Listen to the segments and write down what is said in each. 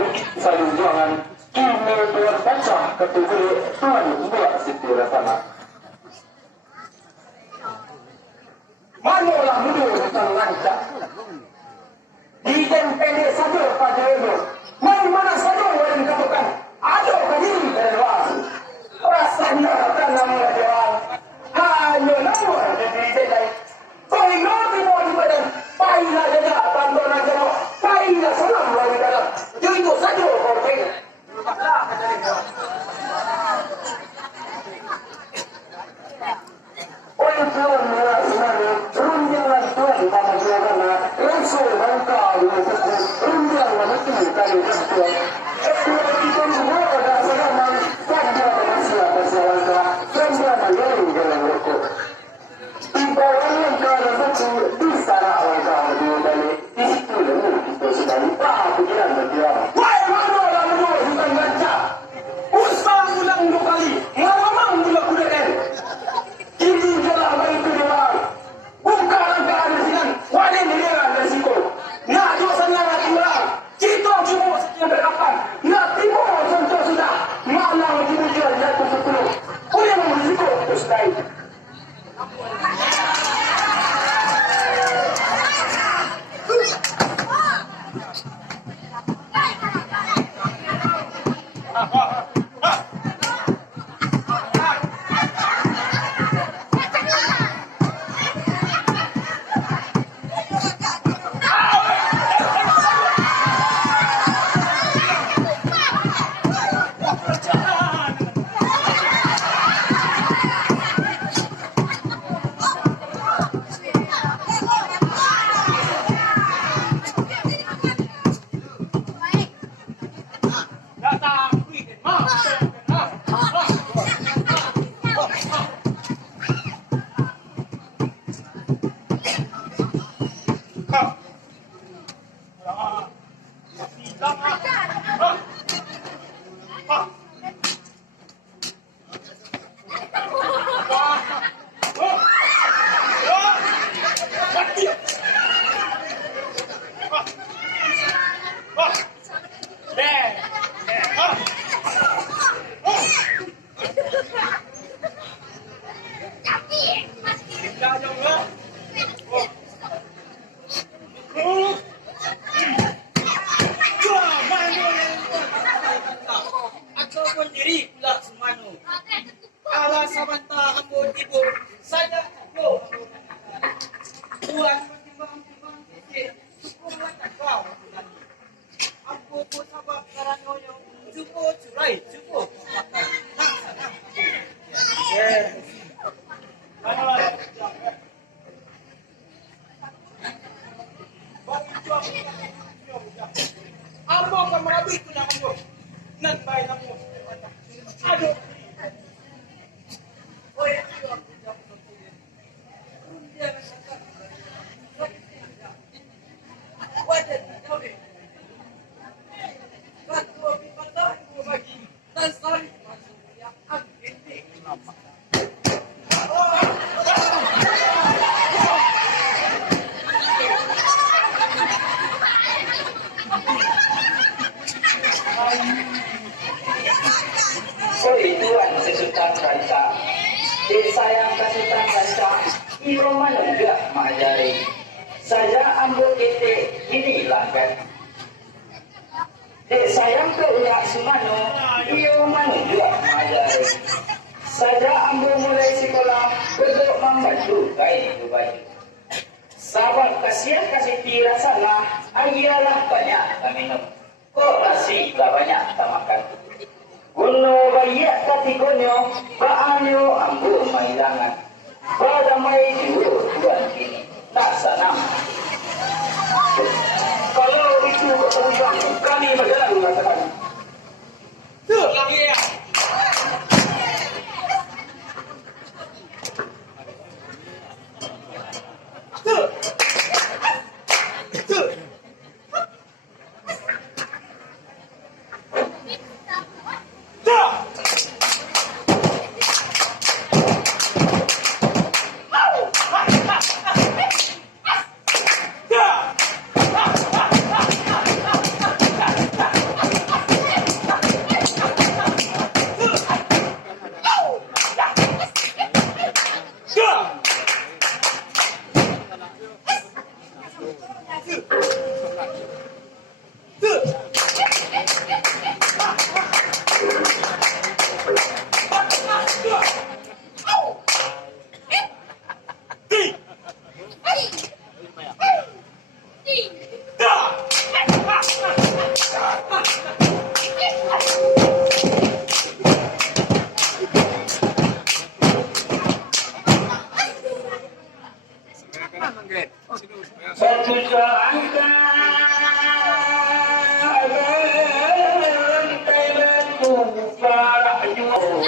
bukit salunjangan kini berpecah ketujuh tuan buat Siti Rasana. Manolah mundur tentang lancar ditempeli saja pada itu mana saja yang dikatakan ada kami berluas rasanya tanam jalan hanya nama di diri paling mau di badan payah jaga tanpa naga payah salam lagi dalam itu saja korban oleh Tuhan merasanya runjangan Tuhan pada siapana langsung langkah runjangan itu kali Tuhan kita semua pada sekarang saja manusia berselangkah sambil jalan rokok ibarat yang kalau satu di sana langkah berdiri di situ dulu kita sudah lupa pikiran berjalan wahai mana menurut bukan baca usah ulang 2 kali ngamang bila kudakan ini jalan baik itu dewan buka langkah ada wadah dengan resiko nak dosannya nak timbang kita cuma sekian berkapan nak timbang contoh sudah mana dibujuan jatuh 10 boleh berisiko terus baik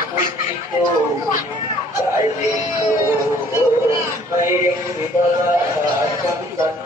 putiko, kahit ito, may bala,